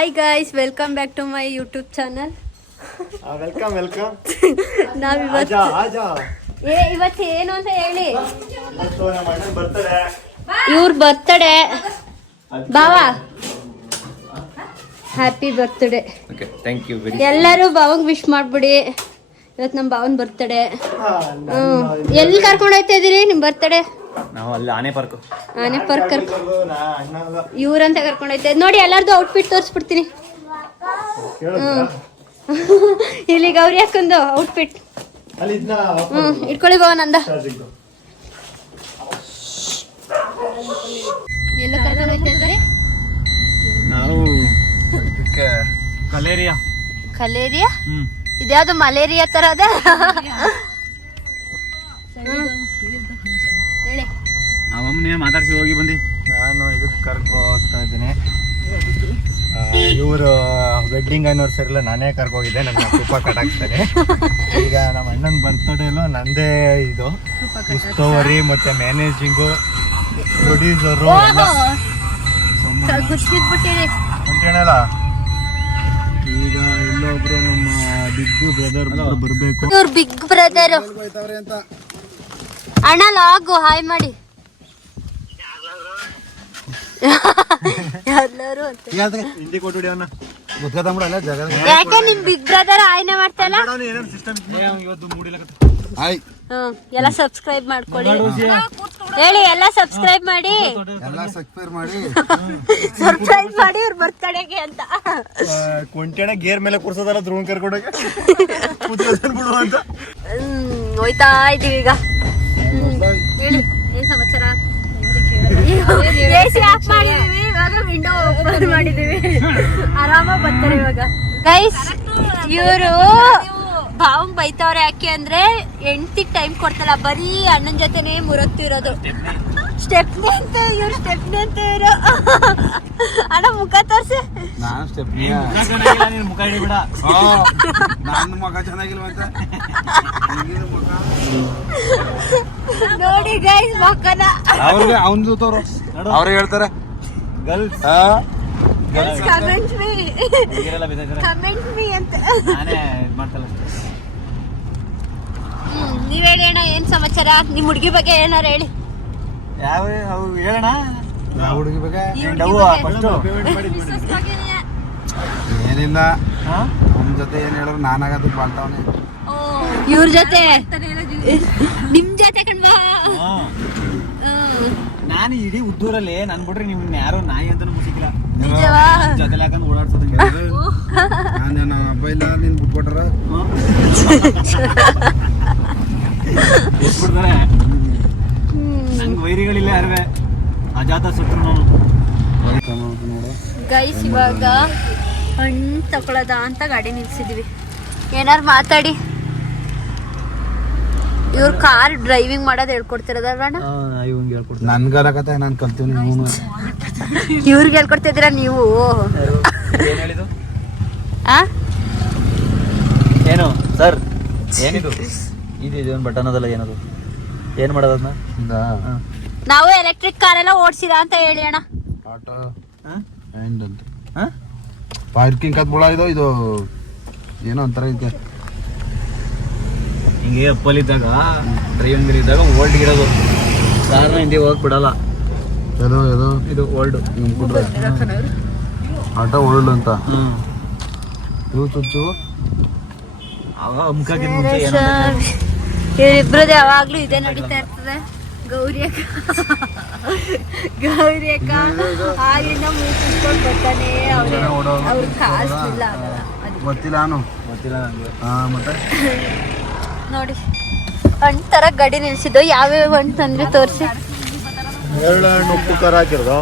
Hi guys, welcome back to my YouTube channel. Welcome ಇವತ್ತು ಏನು ಅಂತ ಹೇಳಿ. ಇವ್ರ ಬರ್ತಡೇ. ಬಾವಾ ಹ್ಯಾಪಿ ಬರ್ತ್ಡೇ. ಎಲ್ಲರೂ ಬಾವಂಗ್ ವಿಶ್ ಮಾಡ್ಬಿಡಿ. ಇವತ್ತು ನಮ್ಮ ಬಾವನ್ ಬರ್ತಡೇ. ಎಲ್ಲಿ ಕರ್ಕೊಂಡು ಹೋಗ್ತಾ ಇದೀರಿ ನಿಮ್ ಬರ್ತಡೇ? ನಾವು ಅಲ್ಲಿ ಆನೆ ಪಾರ್ಕ್ ಇವ್ರಂತ ಕರ್ಕೊಂಡು ಹೋಗ್ತಾ ನೋಡಿ. ಎಲ್ಲಾರ್ದು ಔಟ್ಫಿಟ್ ತೋರಿಸ್ಬಿಡ್ತೀನಿ. ಇಲ್ಲಿ ಗೌರಿ ಹಾಕೊಂದು ಔಟ್ಫಿಟ್ ಇಟ್ಕೊಳ್ಳಿ ಬಾವ ನಂದ. ಎಲ್ಲ ಕರ್ಕೊಂಡು ಹೋಗ್ತಾ ಇದ್ದಾರೆ. ನಾವು ಕಲೇರಿಯಾ ಇದ್ಯಾವ್ದು ಮಲೇರಿಯಾ ತರ ಅದ. ಹೇಳಿ. ಅವಮ್ಮನೇ ಮಾತಾಡ್ಸಿ ಹೋಗಿ ಬಂದಿ. ನಾನು ಇದಕ್ಕೆ ಕರ್ಕೊ ಹೋಗ್ತಾ ಇದ್ದೀನಿ. ಇವರು ವೆಡ್ಡಿಂಗ್ ಆನಿವರ್ಸರಿ ಎಲ್ಲ ನಾನೇ ಕರ್ಕೋಗಿದ್ದೆ. ನನ್ನ ತುಪ್ಪ ಕಟ್ಟಾಕ್ತಾರೆ. ಈಗ ನಮ್ಮ ಅಣ್ಣನ ಬರ್ತ್ಡೇಲು ನಂದೇ ಇದು ಉಸ್ತುವಾರಿ ಮತ್ತೆ ಮ್ಯಾನೇಜಿಂಗು ಪ್ರೊಡ್ಯೂಸರು ಅಂತೇಳಲ್ಲ. ಈಗ ಇನ್ನೊಬ್ರು ನಮ್ಮ ಬಿಗ್ ಬ್ರದರ್ ಬರ್ಬೇಕು. ಇವ್ರ ಬಿಗ್ ಬ್ರದರ್ ಅಣ್ಣ ಲಾಗು ಹಾಯ್ ಮಾಡಿ. ಎಲ್ಲರೂ ಹಿಂದಿ ಕೊಟ್ಟು ಯಾಕೆ ನಿಮ್ ಬಿಗ್ ಬ್ರದರ್ ಆಯ್ನೆ ಮಾಡ್ತಲ್ಲ. ಎಲ್ಲ ಸಬ್ಸ್ಕ್ರೈಬ್ ಮಾಡ್ಕೊಳ್ಳಿ. ಹೇಳಿ ಎಲ್ಲ ಸಬ್ಸ್ಕ್ರೈಬ್ ಮಾಡಿ. ಸರ್ಪ್ರೈಸ್ ಮಾಡಿ ಇವ್ರ ಬರ್ತಡೆಗೆ ಅಂತ. ಕೊಂಟೆಣ ಗೇರ್ ಮೇಲೆ ಕೂರ್ಸೋದಲ್ಲ ಧ್ರುವನ್ ಕರ್ಕೊಂಡೋಗಿ ಅಂತ ಹೋಯ್ತಾ ಇದೀವಿ ಈಗ. ಹೇಳಿ ಏನ್ ಸಮಾಚಾರ? ಎಸಿ ಆಫ್ ಮಾಡಿದೀವಿ, ಇವಾಗ ವಿಂಡೋ ಓಪನ್ ಮಾಡಿದೀವಿ. ಆರಾಮಾಗಿ ಬರ್ತಾರೆ ಇವಾಗ. ಗೈಸ್, ಇವರು ಭಾವಂಗ್ ಬೈತವ್ರೆ. ಯಾಕೆ ಅಂದ್ರೆ ಹೆಂಡ್ತಿಗ್ ಟೈಮ್ ಕೊಡ್ತಲ್ಲ, ಬರೀ ಅಣ್ಣನ ಜೊತೆನೆ ಮುರಗ್ತಿರೋದು. ಸ್ಟೆಪ್ನಿ ಅಂತ ಇವ್ರು, ಸ್ಟೆಪ್ನಿ ಅಂತ ಇವರು. ಅಣ್ಣ ಮುಖ ತೋರ್ಸಿ. ನಾನು ಸ್ಟೆಪ್ನಿ ಮುಖ ಹಿಡಿಬಿಡ. ನಾನು ಮುಖ ಚೆನ್ನಾಗಿಲ್ಲ ಮತ್ತೆ ನೋಡಿ ಗೈಸ್ ಮುಖನ. ಅವ್ರಿಗೆ ಅವನು ತೋರು, ಅವ್ರಿಗೆ ಹೇಳ್ತಾರೆ ಗರ್ಲ್ಸ್ ಕಮೆಂಟ್ ಮೀ ಅಂತ. ನೀವ್ ಹೇಳಿ ಅಣ್ಣ, ಏನ್ ಸಮಾಚಾರ? ನಿಮ್ ಹುಡುಗಿ ಬಗ್ಗೆ ಏನಾರ ಹೇಳಿ. ಯಾವ ಹೇಳೋಣ? ಯಾವ ಹುಡುಗಿ ಬಗ್ಗೆ? ಏನಿಲ್ಲ, ನಮ್ ಜೊತೆ ಏನ್ ಹೇಳೋರು ನಾನಾಗದು ಬಾಳ್ತಾವನೆ. ಇವ್ರ ಜೊತೆ ನಿಮ್ ಜೊತೆ ಕಣ್ವಾ. ನಾನು ಇಡೀ ಉದ್ದೂರಲ್ಲಿ ನನ್ ಬಿಟ್ರೆ ನಿಮ್ ಯಾರು ನಾಯಿ ಅಂತಾನು ಮುಸಿಕಿಲ್ಲ. ನಿಜವಾ? ಜೊತೆಲಿ ಹಾಕೊಂಡು ಓಡಾಡ್ಸೋದಂಗೆ. ನಾನು ಹಬ್ಬ ಇಲ್ಲ ನೀನ್ ಬಿಟ್ಕೊಟ್ರ ಎಷ್ಟ್ಬಿಡ್ತಾರೆ. ನಂಗೆ ವೈರಿಗಳಿಲ್ಲ ಯಾರುವೆ. ಅಜಾತ ಶತ್ರು ನಾನು. ಗೈಸ್, ಇವಾಗ ಹಣ್ಣು ತಗೊಳ್ಳೋದ ಅಂತ ಗಾಡಿ ನಿಲ್ಸಿದೀವಿ. ಏನಾರು ಮಾತಾಡಿ. ಇವ್ರು ಕಾರ್ ಡ್ರೈವಿಂಗ್ ಮಾಡೋದು ಹೇಳ್ಕೊಡ್ತಿರೋದಲ್ವ ಅಣ್ಣ? ನನ್ಗಲಕತ್ತೆ, ನಾನು ಕಲ್ತೀವಿ. ಇವ್ರಿಗೆ ಹೇಳ್ಕೊಡ್ತಿದ್ದೀರಾ ನೀವು? ಹೇಳಿದ್ದು ಏನು ಸರ್? ಏನಿದು? ಇದು ಬಟನ್ ಅದಲ್ಲ, ಏನದು? ಏನ್ ಮಾಡೋದನ್ನ? ನಾವು ಎಲೆಕ್ಟ್ರಿಕ್ ಕಾರ್ ಎಲ್ಲ ಓಡಿಸಿದ ಅಂತ ಹೇಳಿ ಅಣ್ಣ. ಪಾರ್ಕಿಂಗ್ ಕತ್ ಬಿಡ. ಇದು ಏನೋ ಒಂಥರ ಇದೆ. ಹಿಂಗೆ ಅಪ್ಪಲ್ಲಿದ್ದಾಗ ಡ್ರೈವಿಂಗ್ ಇದ್ದಾಗ ಓಲ್ಡ್ ಇರೋದು ಕಾರ್ನ ಹಿಂದೆ ಹೋಗಕ್ ಬಿಡಲ್ಲ. ಇದು ಓಲ್ಡ್ ಆಟೋ ಓಲ್ಡ್ ಅಂತ. ಇವು ಚುಚ್ಚು ಇವ್ರಿಬ್ರದ್ದು ಯಾವಾಗ್ಲೂ ಇದೇ ನಡೀತಾ ಇರ್ತದೆ. ಗೌರಿ ಅಕ್ಕ ಆಗಿನ ಮೂಸ್ಕೊಂಡು ಬರ್ತಾನೆ. ಅವ್ರ ಕಾಸ್ಲಿಲ್ಲ ಆಗಲ್ಲ. ಗೊತ್ತಿಲ್ಲ ನಂಗೆ. ಮತ್ತೆ ನೋಡಿ ಹಣ್ಣು ತರ ಗಡಿ ನಿಲ್ಸಿದ್ದು. ಯಾವ್ಯಾವ ಹಣ್ಣು ತಂದ್ರೆ ತೋರಿಸಿ. ಹಣ್ಣು, ಉಪ್ಪು ಖಾರ ಹಾಕಿರೋದು.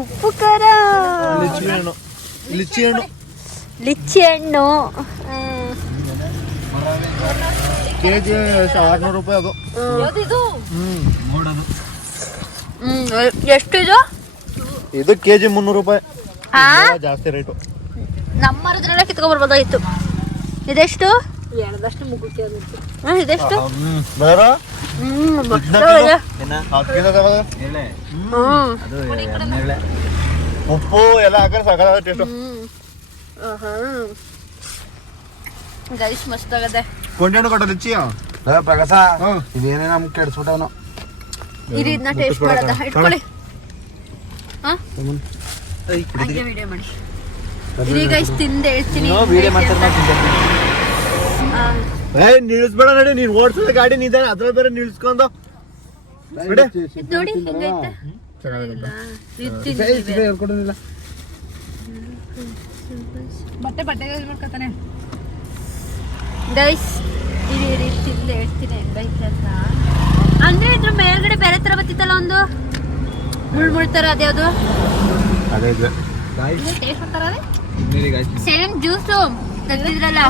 ಉಪ್ಪು ಖಾರ, ಲಿಚ್ಚಿ ಹಣ್ಣು. ಕೆಜಿ 600 ರೂಪಾಯಿ ಅದು. ಎಷ್ಟು ಇದು? ಇದು ಕೆಜಿ 300 ರೂಪಾಯಿ. ಜಾಸ್ತಿ ರೇಟು. ನಮ್ಮ ಮರದ್ರೆಲ್ಲ ಕಿತ್ಕೊಂಡ್ಬರ್ಬೋದಾಗಿತ್ತು. ಇದೆಷ್ಟು? ಇದೆಷ್ಟು? ಉಪ್ಪು ಎಲ್ಲ ಹಾಕಿದ್ರೆ ಸಾಕಾಗ ಟೇಸ್ಟು. ಗೈಸ್ ಮಸ್ತ್ ಆಗದೆ. ಕೊಂಡೇನು ಕೊಟ್ಟದ ರುಚಿ ಪ್ರಕಾಶ ಇದೇನೇ ನಮ್ಗೆ ಕೆಡ್ಸ್ಬಿಟ್ಟವನು. ಇರಿ ಇದನ್ನ ಟೇಸ್ಟ್ ಮಾಡೋದ ಇಟ್ಕೊಳ್ಳಿ. ವಿಡಿಯೋ ಮಾಡಿ. ಇರಿ ಗೈಸ್ ತಿಂದು ಹೇಳ್ತೀನಿ. ನಿಲ್ಸ್ಬೇಡ ನೋಡಿ, ನೀನ್ ಓಡ್ಸೋದ ಗಾಡಿ ನಿಧಾನ, ಅದ್ರಲ್ಲಿ ಬೇರೆ ನಿಲ್ಸ್ಕೊಂಡು ಬಿಡ. ಇದ್ ನೋಡಿ ಹೆಂಗೈತೆ. ಮಾಡ್ಕೊತಾನೆ ಗೈಸ್ ಇರಿ ತಿಂದು ಹೇಳ್ತೀನಿ ಹೆಂಗೈತೆ ಅಂತ. ಅಂದ್ರೆ ಇದ್ರ ಮೇಲ್ಗಡೆ ಬೇರೆ ತರ ಬತ್ತಿತ್ತಲ್ಲ ಒಂದು ಮುಳ್ತರ, ಅದ್ಯಾವ್ದು ಟೇಸ್ಟ್ ಮಾಡ್ತಾರ ಸೇಮ್ ಜ್ಯೂಸು ತೆಗ್ದಿದ್ರಲ್ಲ.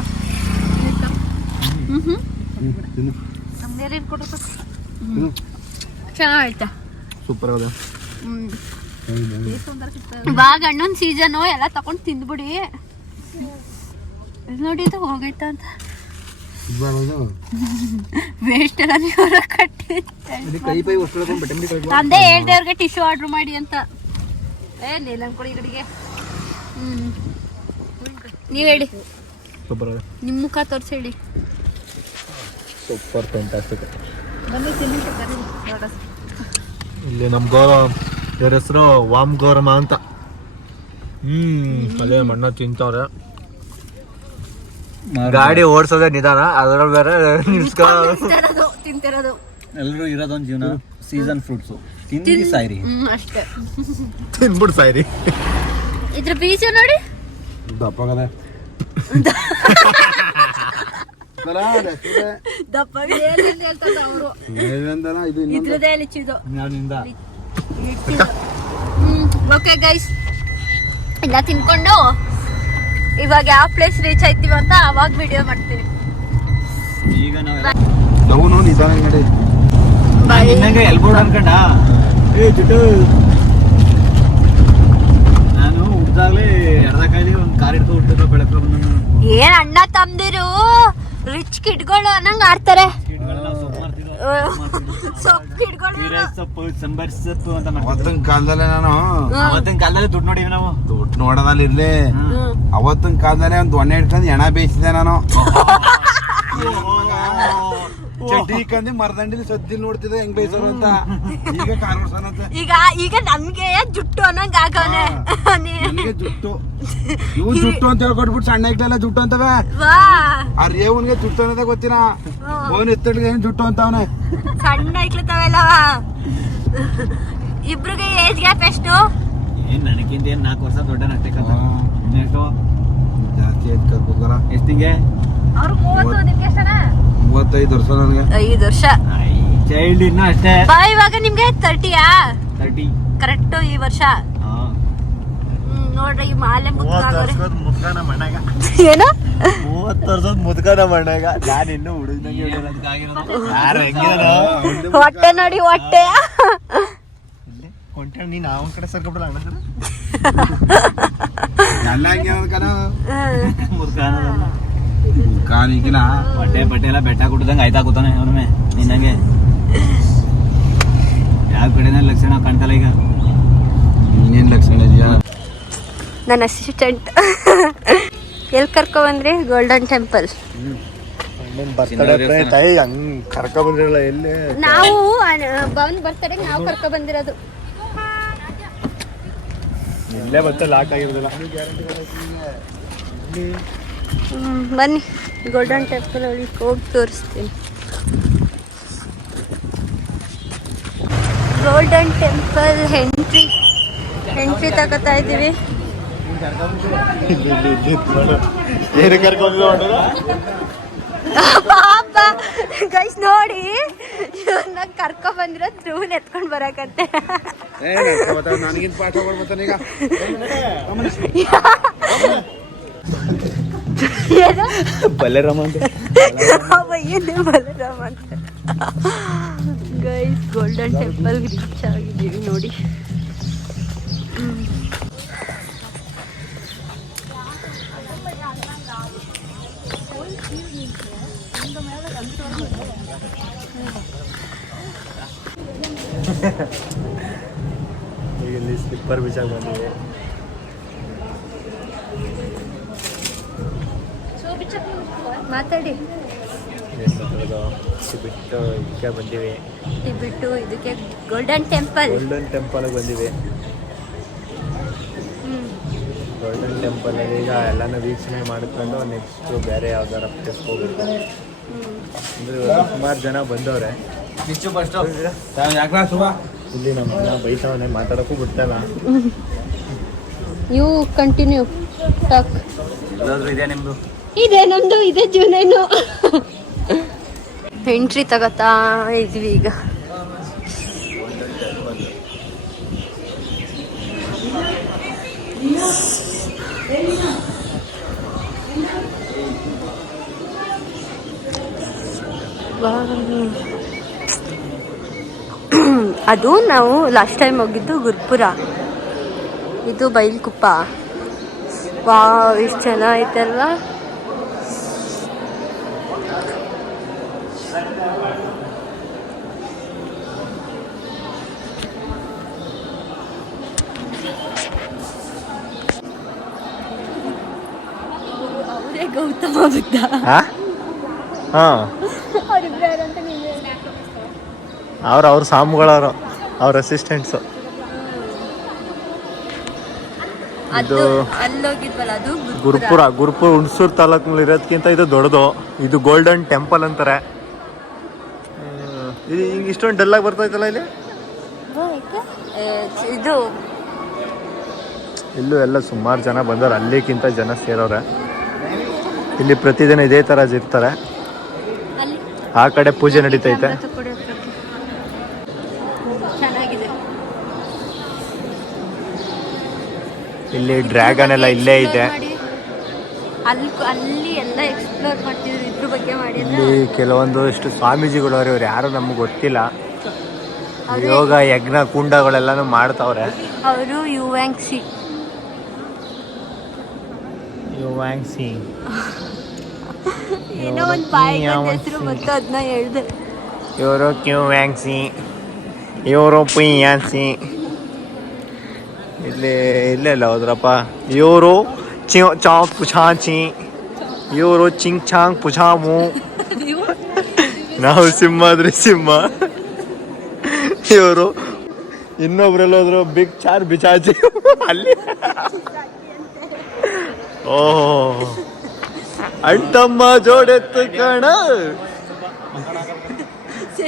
ಚೆನ್ನಾಗೈತೆ, ಸೂಪರ್ ಅದ. ಇವಾಗ ಹಣ್ಣೊಂದ್ ಸೀಸನು ಎಲ್ಲ ತಕೊಂಡ್ ತಿಂದ್ಬಿಡಿ. ನೋಡಿ ಇದು ಹೋಗೈತ ಅಂತ ವೇಸ್ಟ್ ಎಲ್ಲ ನೀವು ಕಟ್ಟಿ ಅಂದೇ ಹೇಳ್ದೆ ಅವ್ರಿಗೆ ಟಿಶ್ಯೂ ಆರ್ಡರ್ ಮಾಡಿ ಅಂತ. ಕೊಡಿ ಕಡೆಗೆ. ನೀವ್ ಹೇಳಿ, ಸೂಪರ್ ಅದ. ನಿಮ್ ಮುಖ ತೋರ್ಸಿ ಹೇಳಿ. Super fantastic. ಬನ್ನಿ ತಿನ್ನಿ ಇಲ್ಲಿ ನಮ್ ಗೌರವ, ಇವ್ರ ಹೆಸರು ವಾಮ್ ಗೌರಮ್ಮ ಅಂತ. ಅಲ್ಲೇ ಮಣ್ಣ ತಿಂತವ್ರೆ. ಗಾಡಿ ಓಡ್ಸೋದೇ ನಿಧಾನ, ಅದ್ರಲ್ಲಿ ಬೇರೆ ತಿಂತಿರೋದು ಎಲ್ಲರೂ ಇರೋದೊಂದು ಜೀವನ. ಸೀಸನ್ ಫ್ರೂಟ್ಸು ತಿಂದು ಸಾಯ್ರಿ. ಅಷ್ಟೇ, ತಿನ್ಬಿಡ್ ಸಾಯ್ರಿ. ಇದ್ರ ಬೀಜ ನೋಡಿ ದಪ್ಪಗದೆ. ಇದ್ರದೇ ಲಿಚ್ಚಿದು. ಓಕೆ ಗೈಸ್, ಇಲ್ಲ ತಿನ್ಕೊಂಡು ಇವಾಗ ಯಾವ ಪ್ಲೇಸ್ ರೀಚ್ ಆಯ್ತೀವಿ ಅಂತ ಅವಾಗ ವಿಡಿಯೋ ಮಾಡ್ತೀವಿ. ಈಗ ನಾವು ನಿಧಾನ ನಡಿ. ಇನ್ನಂಗೆ ಎಲ್ಬೋರ್ಡ್ ಅನ್ಕೊಂಡ ನಾನು ಹುಡ್ದಾಗ್ಲೇ ಎಡ್ದಕಾಯ್ಲಿ ಒಂದು ಕಾರ್ ಇಟ್ಕೊಂಡು ಹುಟ್ಟಿದ್ರು ಬೆಳಕು. ಏನ್ ಅಣ್ಣ ತಮ್ದಿರು ರಿಚ್ ಕಿಡ್ಗಳು ಅನ್ನಂಗ್ ಆಡ್ತಾರೆ. ಸೊಪ್ಪು ಕಿಡ್ಗಳು ಸೊಪ್ಪು ಸಂಬರ್ ಸೊಪ್ಪು ಅಂತ ಅವತ್ತಿನ ಕಾಲದಲ್ಲೇ ನಾನು ಅವತ್ತಿನ ಕಾಲದಲ್ಲಿ ದುಡ್ಡು ನೋಡಿವಿ ನಾವು. ದುಡ್ಡು ನೋಡೋದಲ್ಲಿ ಇರ್ಲಿ, ಅವತ್ತಿನ ಕಾಲದಲ್ಲೇ ಒಂದು ದೊಣ್ಣೆ ಇಟ್ಕೊಂಡು ಎಣ ಬೇಯಿಸಿದೆ ನಾನು. ಚಡ್ಡಿ ಕಂದಿ ಮರದಂಡಿಲಿ ಸದ್ದಿಲ್ ನೋಡ್ತಿದ್ದೆ ಹೆಂಗ್ ಬೇಯಿಸೋರು ಅಂತ. ಈಗ ಕಾರ್ ಓಡ್ಸೋನಂತೆ. ಈಗ ನಮ್ಗೆ ಜುಟ್ಟು ಅನ್ನಂಗ್ ಆಗವನೆ. ನನಗೆ ಜುಟ್ಟು, ಇವ್ ಜುಟ್ಟು ಅಂತ ಹೇಳ್ಕೊಟ್ಬಿಟ್ಟು ಸಣ್ಣ ಇಕ್ಲೆಲ್ಲ ಜುಟ್ಟು ಅಂತವೆ. ಆ ರೇವನ್ಗೆ ಜುಟ್ಟು ಅನ್ನೋದ ಗೊತ್ತಿನ, ಅವನ್ ಎತ್ತಡ್ಗೆ ಏನ್ ಜುಟ್ಟು ಅಂತ ಅವನೇ. ಸಣ್ಣ ಇಕ್ಲತಾವೆಲ್ಲವ. ಇಬ್ರಿಗೆ ಏಜ್ ಗ್ಯಾಪ್ ಎಷ್ಟು? ಏನ್ ನನಗಿಂತ ಏನ್ 4 ವರ್ಷ ದೊಡ್ಡ ನಗ್ತಕ್ಕಂತ. ಇನ್ನೆಷ್ಟು ಜಾಸ್ತಿ ಆಯ್ತು ಕೂತ್ಕರ. ಎಷ್ಟಿಗೆ? ಅವ್ರು 30, ನಿಮ್ಗೆ ಎಷ್ಟನ? 35 ವರ್ಷ ನನಗೆ. 5 ವರ್ಷ ಚೈಲ್ಡ್ ಇನ್ನು ಅಷ್ಟೇ. ಇವಾಗ ನಿಮ್ಗೆ 30ಯಾ? 30 ಕರೆಕ್ಟ್ ಈ ವರ್ಷ. ನೋಡ್ರಿ ಈ ಮಾಲೆ ಮುದ್ಕಾಗವ್ರೆ. ಮುದ್ಕನ ಮಣ್ಣಾಗ ಏನು 30 ವರ್ಷದ ಮುದ್ಕನ ಮಣ್ಣಾಗ. ನಾನು ಇನ್ನೂ ಹುಡುಗನಂಗೆ ಹೊಟ್ಟೆ ನೋಡಿ, ಹೊಟ್ಟೆ ಕೊಂಟೆ. ನೀನ್ ಅವನ ಕಡೆ ಸರ್ಕೊಬಿಡಲ್ಲ ಅಣ್ಣ ಕಡೆ ಎಲ್ಲ ಹಂಗೆ ಕಣ ಕಾನಿಗಿನ ಬಟ್ಟೆ ಎಲ್ಲ ಬೆಟ್ಟ ಕುಟ್ದಂಗೆ ಆಯ್ತಾ ಕೂತಾನೆ ಅವ್ರ ನಿನ್ನಂಗೆ. ಯಾವ ಕಡೆನ ಲಕ್ಷಣ ಕಾಣ್ತಲ್ಲ ಈಗ. ಇನ್ನೇನ್ ಲಕ್ಷಣ ಇದೆಯಾ? ನನ್ನ ಅಸಿಸ್ಟೆಂಟ್ ಎಲ್ಲಿ ಕರ್ಕೊ ಬಂದ್ರಿ? Golden temple. ಬರ್ತಡೇ ತಾಯಿ ಹಂಗ್ ಕರ್ಕೊ ಬಂದಿರಲ್ಲ. ಎಲ್ಲಿ ನಾವು ಭವನ್ ಬರ್ತಡೇ ನಾವು ಕರ್ಕೊ ಬಂದಿರೋದು. ಇಲ್ಲೇ ಮತ್ತೆ ಲಾಕ್ ಆಗಿರೋದಿಲ್ಲ. ಬನ್ನಿ ಗೋಲ್ಡನ್ ಟೆಂಪಲ್ ಒಳಗೆ ಹೋಗಿ ತೋರಿಸ್ತೀನಿ. ಗೋಲ್ಡನ್ ಟೆಂಪಲ್ ಎಂಟ್ರಿ ತಗೋತಾ ಇದ್ದೀವಿ. ಏನು ಕರ್ಕೊಂಡು ಪಾಪ ಗೈಸ್ ನೋಡಿ, ಇವ್ರನ್ನ ಕರ್ಕೊ ಬಂದಿರೋ ಧ್ರುವನ್ ಎತ್ಕೊಂಡ್ ಬರಕತ್ತೆ. ನನಗಿಂತ ಪಾಠ ಮಾಡ್ಬೋತಾನೆ ಈಗ. ಬಲರಾಮ ಅಂತ ಬಲರಾಮ ಅಂತ. ಗೈಸ್ ಗೋಲ್ಡನ್ ಟೆಂಪಲ್ ರೀಚ್ ಆಗಿದ್ದೀವಿ ನೋಡಿ. ಈಗ ಇಲ್ಲಿ ಸ್ಲಿಪ್ಪರ್ ಬಿಸಾಕ್ ಬಂದಿದೆ. ಮಾತಾಡಿ. ಬಿಟ್ಟು ಇದಕ್ಕೆ ಬಂದಿವಿ, ಬಿಟ್ಟು ಇದಕ್ಕೆ ಗೋಲ್ಡನ್ ಟೆಂಪಲ್. ಗೋಲ್ಡನ್ ಟೆಂಪಲ್ಗೆ ಬಂದಿವಿ. ಗೋಲ್ಡನ್ ಟೆಂಪಲಲ್ಲಿ ಈಗ ಎಲ್ಲನೂ ವೀಕ್ಷಣೆ ಮಾಡ್ಕೊಂಡು ನೆಕ್ಸ್ಟು ಬೇರೆ ಯಾವ್ದಾರ ಪ್ಲೇಸ್ ಹೋಗ್ಬೇಕು. ಅಂದರೆ ಸುಮಾರು ಜನ ಬಂದವ್ರೆ. ಇಲ್ಲಿ ನಮ್ಮನ್ನ ಬೈತವನೆ, ಮಾತಾಡೋಕ್ಕೂ ಬಿಡ್ತಾನ. You continue talk. ಇದೆ ನಿಮ್ಮದು? ಇದೆ ನಮ್ದು, ಇದೆ ಜೂನೇನು. ಎಂಟ್ರಿ ತಗೋತಾ ಇದ್ವಿ ಈಗ. ಅದು ನಾವು ಲಾಸ್ಟ್ ಟೈಮ್ ಹೋಗಿದ್ದು ಗುರುಪುರ, ಇದು ಬೈಲ್ಕುಪ್ಪ. ವಾ ಎಷ್ಟು ಚೆನ್ನಾಗೈತಲ್ವಾ. ಅವರೇ ಗೌತಮ ಬುದ್ಧ. ಹಾಂ, ಅವ್ರ ಸಾಮುಗಳವರು, ಅವ್ರ ಅಸಿಸ್ಟೆಂಟ್ಸು. ಅದು ಅಲ್ಲೋಗಿದ್ವಲ್ಲ, ಅದು ಗುರುಪುರ ಹುಣಸೂರು ತಾಲೂಕಿನಲ್ಲಿ ಇರೋದಕ್ಕಿಂತ ಇದು ದೊಡ್ಡದು. ಇದು ಗೋಲ್ಡನ್ ಟೆಂಪಲ್ ಅಂತಾರೆ. ಇದು ಹಿಂಗೆ ಇಷ್ಟೊಂದು ಡಲ್ಲಾಗಿ ಬರ್ತೈತಲ್ಲ ಇಲ್ಲಿ. ಇದು ಇಲ್ಲೂ ಎಲ್ಲ ಸುಮಾರು ಜನ ಬಂದವ್ರು, ಅಲ್ಲಿಗಿಂತ ಜನ ಸೇರೋರೆ. ಇಲ್ಲಿ ಪ್ರತಿದಿನ ಇದೇ ಥರ ಇರ್ತಾರೆ. ಆ ಕಡೆ ಪೂಜೆ ನಡೀತೈತೆ. ಚೆನ್ನಾಗಿದೆ. ಇಲ್ಲಿ ಡ್ರ್ಯಾಗನ್ ಎಲ್ಲ ಇಲ್ಲೇ ಇದೆ. ಅಲ್ಲಿ ಎಲ್ಲ ಎಕ್ಸ್ಪ್ಲೋರ್ ಮಾಡ್ತಿದ್ರು, ಇದ್ರ ಬಗ್ಗೆ ಮಾಡಿ. ಇಲ್ಲಿ ಕೆಲವೊಂದು ಇಷ್ಟು ಸ್ವಾಮೀಜಿಗಳು ಅವ್ರು, ಇವ್ರು ಯಾರು ನಮ್ಗೆ ಗೊತ್ತಿಲ್ಲ. ಯೋಗ ಯಜ್ಞ ಕುಂಡಗಳೆಲ್ಲಾನು ಮಾಡ್ತಾವ್ರೆ. ಅವರು ಯುವಾಂಗ್ಸಿ ಏನೋ ಒಂದು ಬಾಯಿಗೆ ಹೆಸರು ಬಂತು, ಅದನ್ನ ಹೇಳ್ದೆ. ಇವರು ಕ್ಯೂವ್ಯಾಂಗ್ಸಿ, ಇವರು ಪಿಯಾನ್ಸಿ. ಇಲ್ಲೆಲ್ಲ ಹೋದ್ರಪ್ಪ. ಇವರು ಚಾಂಗ್ ಪುಛಾಂಚಿ, ಇವರು ಚಿಂಗ್ ಚಾಂಗ್ ಪುಛಾಮು. ನಾವು ಸಿಂಹ ಸಿಂಹ. ಇವರು ಇನ್ನೊಬ್ರೆಲ್ಲ ಹೋದ್ರು ಬಿಗ್ ಚಾರ್ ಬಿಚಾಚಿ. ಅಲ್ಲಿ ಓಹ್ ಅಣ್ಣಮ್ಮ ಜೋಡೆತ್ತು ಕಣ,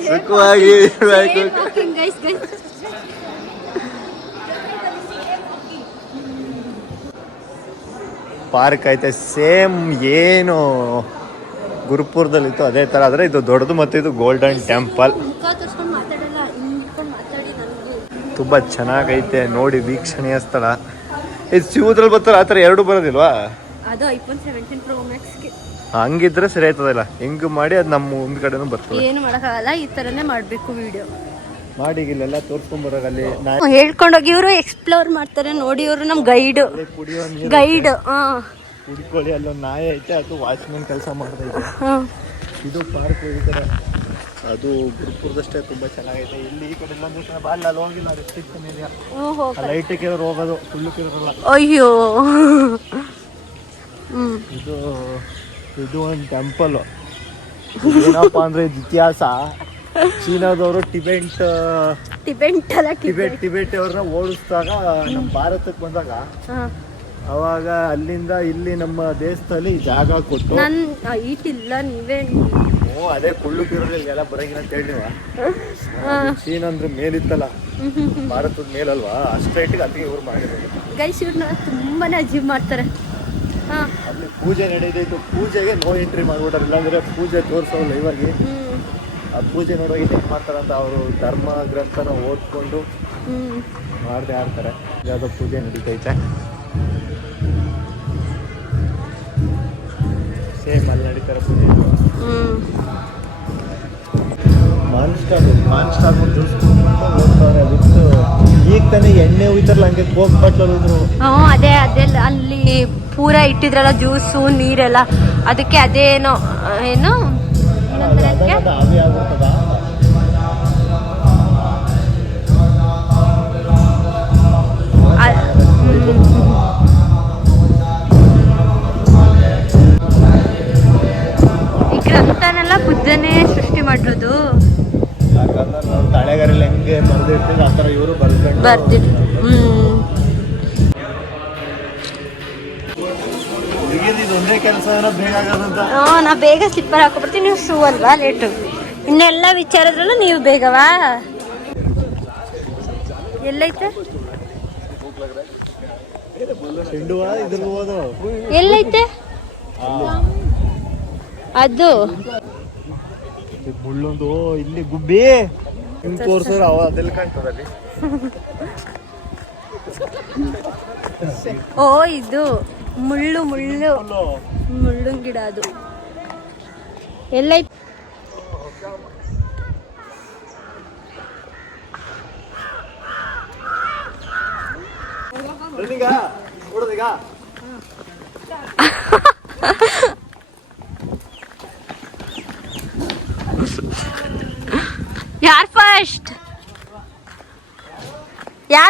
ಸುಖವಾಗಿ ಇರ್ಬೇಕು. ಪಾರ್ಕ್ ಐತೆ ಸೇಮ್, ಏನು ಗುರುಪುರದಲ್ಲಿತ್ತು ಅದೇ ಥರ. ಆದರೆ ಇದು ದೊಡ್ಡದು ಮತ್ತು ಇದು ಗೋಲ್ಡನ್ ಟೆಂಪಲ್. ತುಂಬ ಚೆನ್ನಾಗೈತೆ ನೋಡಿ, ವೀಕ್ಷಣೀಯ ಸ್ಥಳ. ಇದು ಸಿಗುದ್ರಲ್ಲಿ ಬರ್ತಾರೆ, ಆ ಥರ ಎರಡು ಬರೋದಿಲ್ವಾ? ಅದು ಐಫೋನ್ 17 Pro Maxಗೆ ಹಂಗಿದ್ರೆ ಸರಿ ಆಯ್ತದಲ್ಲ. ಹೆಂಗೆ ಮಾಡಿ ಅದು ನಮ್ಮ ಮುಂದ್ ಕಡೆನೂ ಬರ್ತದೆ. ಏನು ಮಾಡೋಕ್ಕಾಗಲ್ಲ, ಈ ಥರನೇ ಮಾಡಬೇಕು ವಿಡಿಯೋ ಮಾಡಿ. ಇಲ್ಲೆಲ್ಲ ತೋರ್ಸ್ಕೊಂಬರೋಗ ಅಲ್ಲಿ ಹೇಳ್ಕೊಂಡೋಗಿ ಇವರು ಎಕ್ಸ್ಪ್ಲೋರ್ ಮಾಡ್ತಾರೆ. ನೋಡಿ, ಇವರು ನಮ್ಮ ಗೈಡ್. ಕುಡಿಯೋ ಗೈಡ್ ಕುಡ್ಕೊಳ್ಳಿ. ಅಲ್ಲೊಂದು ನಾಯಿ ಐತೆ, ಅದು ವಾಚ್ಮೆನ್ ಕೆಲಸ ಮಾಡ್ತೈತೆ. ಇದು ಪಾರ್ಕ್ ಈ ಕಡೆ, ಅದು ಗುರುಪುರದಷ್ಟೇ ತುಂಬ ಚೆನ್ನಾಗೈತೆ. ಇಲ್ಲಿ ಈ ಕಡೆ ಇಲ್ಲೊಂದು ಬಾಲ್ ಅಲ್ಲಿ ಹೋಗಿಲ್ಲ, ರೆಸ್ಟ್ರಿಕ್ಷನ್ ಇದೆಯಾ. ಲೈಟಿಗೆ ಅವ್ರು ಹೋಗೋದು, ಫುಲ್ಲಕ್ಕೆ ಇರೋಲ್ಲ. ಅಯ್ಯೋ. ಇದು ಒಂದು ಟೆಂಪಲ್. ಏನಪ್ಪ ಅಂದ್ರೆ ಇದು ಇತಿಹಾಸ. ಚೀನಾದವರು ಟಿಬೆಟ್ ಅವ್ರನ್ನ ಓಡಿಸಿದಾಗ ನಮ್ಮ ಭಾರತಕ್ಕೆ ಬಂದಾಗ, ಅವಾಗ ಅಲ್ಲಿಂದ ಇಲ್ಲಿ ನಮ್ಮ ದೇಶದಲ್ಲಿ ಜಾಗ ಕೊಟ್ಟು. ಈಟಿಲ್ಲ ನೀವೇ. ಅದೇ ಕುಳ್ಳುಕಿರೋಲ್ಲ ಬರಂಗಿಲ್ಲ ಅಂತ ಹೇಳಿ. ಚೀನಾ ಅಂದ್ರೆ ಮೇಲಿತ್ತಲ್ಲ, ಭಾರತದ ಮೇಲಲ್ವಾ, ಅಷ್ಟೈಟಿಗೆ ಅದಕ್ಕೆ ಇವ್ರು ಮಾಡಿದ್ರು. ಗೈಸ್ ಇವ್ರನ್ನ ತುಂಬಾನೇ ಅಜೀವ್ ಮಾಡ್ತಾರೆ. ಅಲ್ಲಿ ಪೂಜೆ ನಡೀತಿತ್ತು, ಪೂಜೆಗೆ ನೋ ಎಂಟ್ರಿ ಮಾಡ್ಬಿಟ್ಟಾರೆ. ಇಲ್ಲಾಂದ್ರೆ ಪೂಜೆ ತೋರಿಸೋಲ್ಲ. ಇವಾಗ ಆ ಪೂಜೆ ನೋಡುವಾಗ ಹೆಂಗೆ ಮಾಡ್ತಾರಂತ ಅವರು ಧರ್ಮ ಗ್ರಂಥನ ಓದ್ಕೊಂಡು ಮಾಡದೆ ಆಡ್ತಾರೆ. ಯಾವುದೋ ಪೂಜೆ ನಡೀತೈತೆ, ಸೇಮ್ ಅಲ್ಲಿ ನಡೀತಾರೆ ಪೂಜೆ. ಮಾನ್ಸ್ಟಾರ್ ಜ್ಯೂಸ್ ಹೋಗ್ತಾರೆ. ಬಿಟ್ಟು ಈಗ ತಾನೇ ಎಣ್ಣೆ ಉಯ್ತಾರಲ್ಲ, ಹಂಗೆ ಕೋಕ್ ಬಾಟ್ಲಲ್ಲಿ ಹೋದ್ರು. ಅದೇ ಅಲ್ಲಿ ಪೂರ ಇಟ್ಟಿದ್ರಲ್ಲ ಜ್ಯೂಸು ನೀರೆಲ್ಲ, ಅದಕ್ಕೆ ಅದೇನೋ ಏನು ಆವಿ ಆಗ್ಬಿಡ್ತದ. ಮಾಡಿರೋದು ಯಾಕಂದ್ರೆ ನಾವು ತಳೆಗಾರಲ್ಲಿ ಹೆಂಗೆ ಬರ್ದಿರ್ತೀವಿ ಆ ಥರ ಇವರು ಬರ್ಕೊಂಡು ಬರ್ದಿಟ್ಟು ಇದೊಂದೇ ಕೆಲಸ ಏನೋ ಬೇಗ ಆಗೋದಂತ. ನಾ ಬೇಗ ಸ್ಲಿಪ್ಪರ್ ಹಾಕೊಬಿಡ್ತೀನಿ, ನೀವು ಶೂ ಅಲ್ವಾ ಲೇಟು. ಇನ್ನೆಲ್ಲ ವಿಚಾರದ್ರಲ್ಲೂ ನೀವು ಬೇಗವಾ. ಎಲ್ಲೈತೆ ಎಲ್ಲೈತೆ ಅದು ಮುಳ್ಳೊಂದು ಇಲ್ಲಿ ಗುಬ್ಬಿ ಹಿಂಗ್ ತೋರ್ಸೋರು ಅವ ಅದೆಲ್ಲ ಕಾಣ್ತದಲ್ಲಿ. ಓ ಇದು ಮುಳ್ಳು ಮುಳ್ಳು ಮುಳ್ಳು ಗಿಡ ಅದು ಎಲ್ಲೈತೆ. ಯಾರ್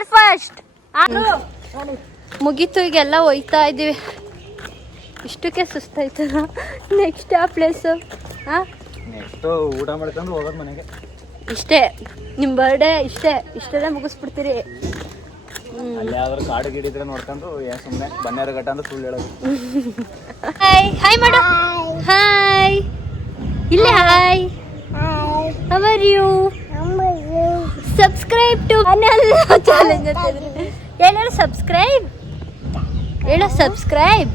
ಫಸ್ಟ್ ಮುಗೀತು, ಈಗೆಲ್ಲ ಹೋಯ್ತಾ ಇದೀವಿ. ಇಷ್ಟಕ್ಕೆ ಸುಸ್ತಾಯ್ತದ. ನೆಕ್ಸ್ಟ್ ಆ ಪ್ಲೇಸು ನೆಕ್ಸ್ಟ್ ಊಟ ಮಾಡ್ಕೊಂಡು ಹೋಗೋದು ಮನೆಗೆ. ಇಷ್ಟೇ ನಿಮ್ಮ ಬರ್ಡೇ, ಇಷ್ಟೆಲ್ಲ ಮುಗಿಸ್ಬಿಡ್ತೀರಿ. ಅಲ್ಲಿ ಯಾವ್ದಾದ್ರು ಕಾಡು ಗಿಡಿದ್ರೆ ನೋಡ್ಕೊಂಡು ಸುಮ್ಮನೆ ಬನ್ನೇರ ಘಟ್ಟ ಅಂತ ಸುಳ್ಳು ಹೇಳೋದು. ಹಾಯ್ ಮಾಡು. ಹಾಯ್ ಇಲ್ಲೇ hi. How are you? Subscribe to challenge ಅಂತ ಹೇಳು. ಸಬ್ಸ್ಕ್ರೈಬ್ ಹೇಳೋ. ಸಬ್ಸ್ಕ್ರೈಬ್.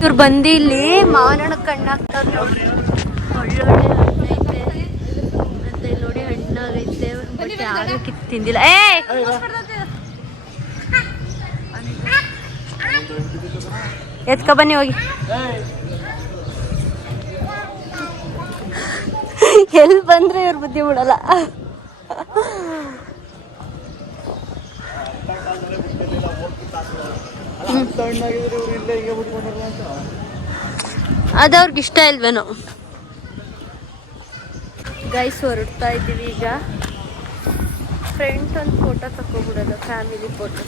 ಇವ್ರು ಬಂದು ಇಲ್ಲಿ ಮಾವನಣ್ಣ ಕಣ್ಣಾಗ್ತಾರ ನೋಡಿ. ಒಳ್ಳೊಳ್ಳೆ ಹಣ್ಣೈತೆ ಅಂತ ಇಲ್ಲಿ ನೋಡಿ, ಹಣ್ಣಾಗೈತೆ. ಬಟ್ ಯಾರು ಕಿತ್ತು ತಿಂದಿಲ್ಲ. ಎತ್ಕೊ ಬನ್ನಿ ಹೋಗಿ. ಎಲ್ಲಿ ಬಂದ್ರೆ ಇವ್ರ ಬುದ್ಧಿ ಬಿಡಲ್ಲ. ಅದವ್ರಿಗೆ ಇಷ್ಟ ಇಲ್ವೇನೋ. ಗೈಸ್ ಹೊರಡ್ತಾ ಇದ್ದೀವಿ ಈಗ. ಫ್ರೆಂಡ್ ಒಂದು ಫೋಟೋ ತಗೋಬಿಡೋದು, ಫ್ಯಾಮಿಲಿ ಫೋಟೋ.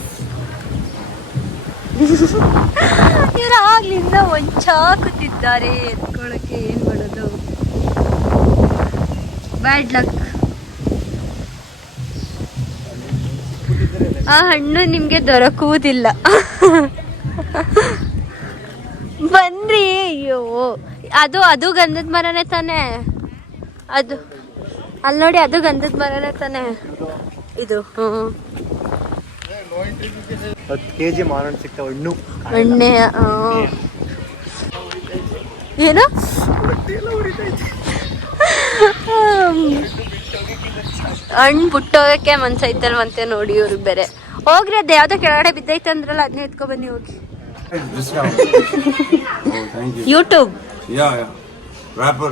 ಇವ್ರು ಆಗ್ಲಿಂದ ಒಂಚಾಕುತ್ತಿದ್ದಾರೆ ಎತ್ಕೊಳ್ಳೋಕೆ. ಏನ್ ಮಾಡೋದು, ಬ್ಯಾಡ್ ಲಕ್. ಆ ಹಣ್ಣು ನಿಮ್ಗೆ ದೊರಕುವುದಿಲ್ಲ. ಬನ್ರಿ. ಅಯ್ಯೋ, ಅದು ಗಂಧದ ಮರನೇ ತಾನೆ. ಅದು ಅಲ್ಲಿ ನೋಡಿ, ಅದು ಗಂಧದ ಮರನೇ ತಾನೆ ಇದು. 10 kg ಮಾರಣ ಸಿಗ್ತಾವ ಹಣ್ಣು. ಎಣ್ಣೆ ಏನು ಹಣ್ಣು ಬಿಟ್ಟೋಗಕ್ಕೆ ಮನ್ಸೈತಲ್ವಂತೆ ನೋಡಿ ಇವ್ರಿಗೆ ಬೇರೆ. ಹೋಗ್ರಿ, ಅದು ಯಾವ್ದೋ ಕೆಳಗಡೆ ಬಿದ್ದೈತೆ ಅಂದ್ರಲ್ಲ, ಅದನ್ನ ಎತ್ಕೊ ಬನ್ನಿ ಹೋಗಿ. YouTube. Yeah. Rapper.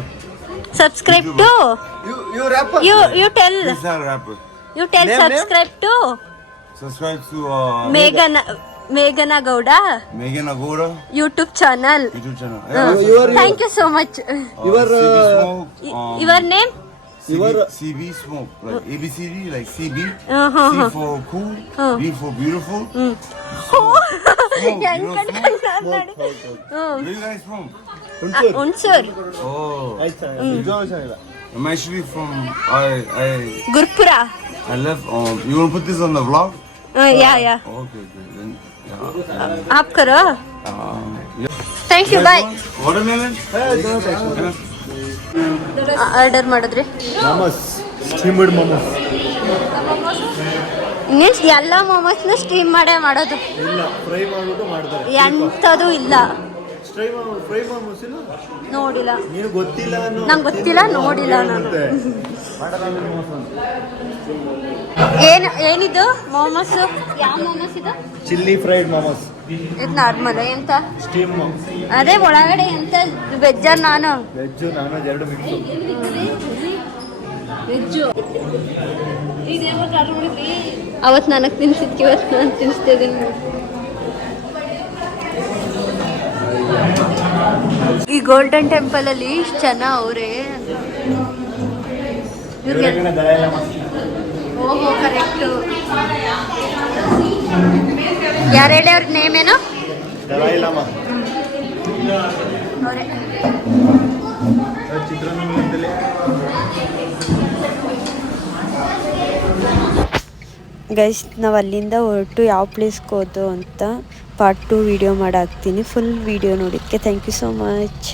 Subscribe to. You rapper. You tell. He's not a rapper. You tell. Name? Subscribe to. Subscribe to Meghana Gowda. Meghana Gowda YouTube channel. YouTube channel. Thank you so much. Your name? CB Smoke. Like ABCD, like CB. Uh-huh. C for cool. B for beautiful. Smoke. You know smoke? Where you guys from? Unsur. Oh. ಚೆನ್ನಾಗಿಲ್ಲ. I'm actually from Gurpura. I left. You want to put this on the vlog? Yeah. Okay. Then, yeah. आप करो. Yeah. Thank you. Bye. Watermelon? Order ಮಾಡಿದ್ರಿ momos, steamed momos. ಇನ್ನೇನು ಎಲ್ಲ ಮೊಮೋಸ್ನ steam ಮಾಡೇ ಮಾಡೋದು. ಇಲ್ಲ, fry ಮಾಡ್ಬಿಟ್ಟು ಮಾಡ್ತಾರೆ. ಎಂಥದ್ದು ಇಲ್ಲ. ಫ್ರೈ ಮೋಮೋಸ್ ಇಲ್ಲ, ನೋಡಿಲ್ಲ. ನೀನು ಗೊತ್ತಿಲ್ಲ. ನಂಗೆ ಗೊತ್ತಿಲ್ಲ, ನೋಡಿಲ್ಲ ನಾನು. ಏನಿದು ಮೋಮೋಸ್? ಯಾವ ಮೋಮೋಸ್ ಇದು? Chilli fried momos. ಇದು ನಾರ್ಮಲ್ ಎಂತ? ಸ್ಟೀಮ್. ಅದೇ ಒಳಗಡೆ ಎಂತ ವೆಜ್ಜ? ನಾನು ವೆಜ್ಜು ನಾನ್ ವೆಜ್ ಎರಡು ಮಿಕ್ಸ್. ವೆಜ್ಜು ಅವತ್ತು ನನಗೆ ತಿನ್ಸಿದ್ಕೆ ಇವತ್ತು ನಾನು ತಿನ್ನಿಸ್ತಿದ್ದೀನಿ. ಈ ಗೋಲ್ಡನ್ ಟೆಂಪಲ್ ಅಲ್ಲಿ ಇಷ್ಟು ಜನ ಅವರೇ. ಓಹೋ, ಕರೆಕ್ಟು. ಯಾರು ಹೇಳಿ ಅವ್ರ ನೇಮ್ ಏನು? ದಲೈ ಲಾಮಾ. ಅವರೇ. ಚಿತ್ರಾನ್ನದಲ್ಲಿ ಗೈಸ್ ನಾವು ಅಲ್ಲಿಂದ ಹೊರಟು ಯಾವ ಪ್ಲೇಸ್ಗೆ ಹೋದೋ ಅಂತ ಪಾರ್ಟ್ 2 ವಿಡಿಯೋ ಮಾಡಾಕ್ತೀನಿ. ಫುಲ್ ವಿಡಿಯೋ ನೋಡೋಕ್ಕೆ ಥ್ಯಾಂಕ್ ಯು ಸೋ ಮಚ್.